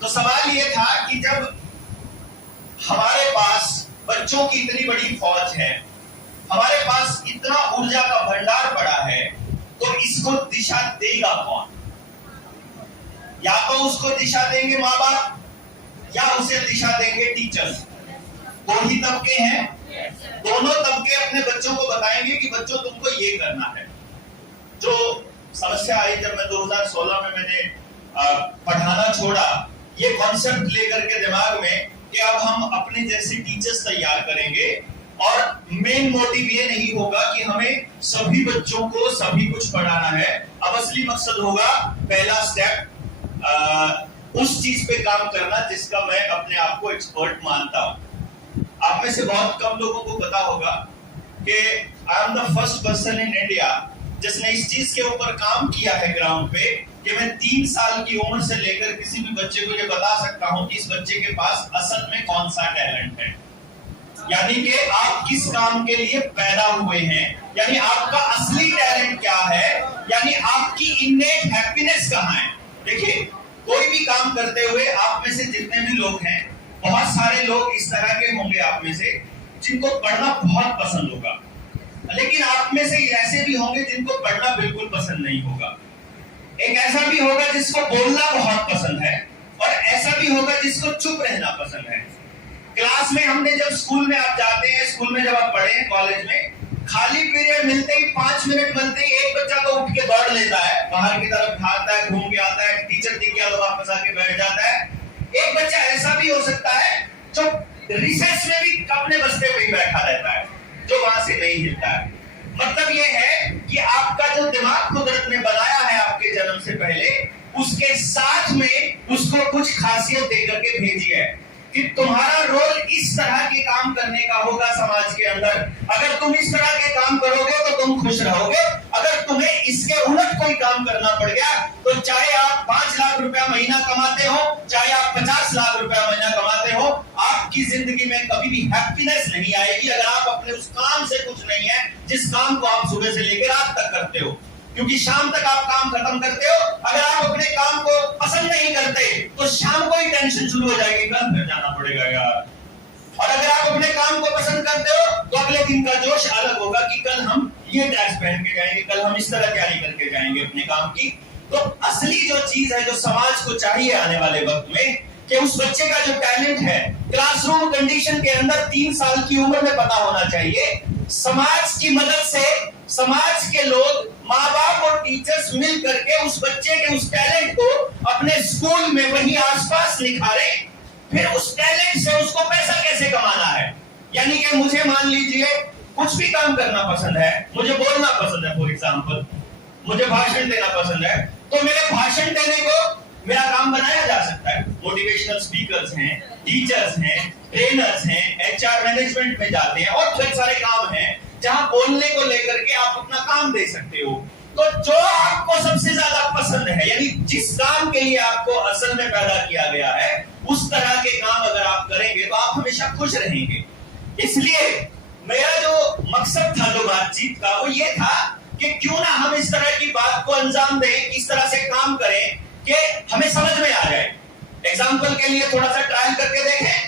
तो सवाल ये था कि जब हमारे पास बच्चों की इतनी बड़ी फौज है, हमारे पास इतना ऊर्जा का भंडार पड़ा है, तो इसको दिशा देगा कौन? या तो उसको दिशा देंगे माँ बाप या उसे दिशा देंगे टीचर्स। दो ही तबके हैं, दोनों तबके अपने बच्चों को बताएंगे कि बच्चों तुमको ये करना है। जो समस्या आई जब मैं 2016 में मैंने पढ़ाना छोड़ा, ये कॉन्सेप्ट लेकर के दिमाग में कि अब हम अपने जैसे टीचर्स तैयार करेंगे और मेन मोटिव ये नहीं होगा कि हमें सभी बच्चों को सभी कुछ पढ़ाना है। अब असली मकसद होगा पहला स्टेप उस चीज पे काम करना जिसका मैं अपने आप को एक्सपर्ट मानता हूं। आप में से बहुत कम लोगों को पता होगा कि I am the first person in India जिसने इस चीज के ऊपर काम किया है ग्राउंड पे कि मैं 3 साल की उम्र से लेकर किसी भी बच्चे को ये बता सकता हूं कि इस बच्चे के पास असल में कौन सा टैलेंट है, यानी कि आप किस काम के लिए पैदा हुए हैं, यानी आपका असली टैलेंट क्या है, यानी आपकी इन्नेट हैप्पीनेस कहां है। देखिए, कोई भी काम करते हुए आप में से जितने भी लोग हैं, बहुत सारे लोग इस तरह के होंगे आप में से जिनको पढ़ना बहुत पसंद होगा, लेकिन आप में से ऐसे भी होंगे जिनको पढ़ना बिल्कुल पसंद नहीं होगा। एक ऐसा भी होगा जिसको बोलना बहुत पसंद है और ऐसा भी होगा जिसको चुप रहना पसंद है। क्लास में हमने जब स्कूल में आप जाते हैं, स्कूल में जब आप पढ़े हैं, कॉलेज में, खाली पीरियड मिलते ही 5 मिनट मिलते ही एक बच्चा तो उठ के दौड़ लेता है, बाहर की तरफ भागता है, घूम के आता है, टीचर दिख गया तो वापस आके बैठ जाता है। एक बच्चा ऐसा भी हो सकता है जो रिसेस में भी अपने बस्ते पे ही बैठा रहता है, जो वहां से नहीं हिलता है। मतलब ये है कि आपका जो दिमाग कुदरत ने बनाया है आपके जन्म से पहले, उसके साथ में उसको कुछ खासियत देकर के भेजी है कि तुम्हारा रोल इस तरह के काम करने का होगा समाज के अंदर। अगर तुम इस तरह के काम करोगे तो तुम खुश रहोगे। अगर तुम्हें इसके उलट कोई काम करना पड़ गया तो चाहे आप 5 लाख रुपया महीना कमाते हो, चाहे आप 50 लाख रुपया महीना कमाते हो, आपकी जिंदगी में कभी भी हैप्पीनेस नहीं आएगी अगर आप अपने उस काम से खुश नहीं है जिस काम को आप सुबह से लेकर रात तक करते हो। क्योंकि शाम तक आप काम खत्म करते हो, अगर आप अपने काम को पसंद नहीं करते तो शाम को ही टेंशन शुरू हो जाएगी, कल फिर जाना पड़ेगा यार। और अगर आप अपने काम को पसंद करते हो तो अगले दिन का जोश अलग होगा कि कल हम ये ड्रेस पहन के जाएंगे, कल हम इस तरह तैयारी करके जाएंगे अपने काम की। तो असली जो चीज है जो समाज को चाहिए आने वाले वक्त में कि उस बच्चे का जो टैलेंट है क्लासरूम कंडीशन के अंदर 3 साल की उम्र में पता होना चाहिए। समाज की मदद से समाज के लोग, माँ बाप और टीचर्स मिल करके उस बच्चे के उस टैलेंट को अपने स्कूल में वहीं आसपास निखारे, फिर उस टैलेंट से उसको पैसा कैसे कमाना है। यानी कि मुझे मान लीजिए कुछ भी काम करना पसंद है, मुझे बोलना पसंद है, फॉर एग्जाम्पल मुझे भाषण देना पसंद है, तो मेरे भाषण देने को मेरा काम बनाया जा सकता है। मोटिवेशनल स्पीकर्स हैं, टीचर्स हैं, ट्रेनर्स हैं, एचआर मैनेजमेंट में जाते हैं और बहुत सारे काम हैं जहां बोलने को लेकर के आप अपना काम दे सकते हो। तो जो आपको सबसे ज्यादा पसंद है, यानी जिस काम के लिए आपको असल में पैदा किया गया है, उस तरह के काम अगर आप करेंगे तो आप हमेशा खुश रहेंगे। इसलिए मेरा जो मकसद था जो बातचीत का वो ये था कि क्यों ना हम इस तरह की बात को अंजाम दें, इस तरह से काम करें कि हमें समझ में आ जाए। एग्जाम्पल के लिए थोड़ा सा ट्रायल करके देखें।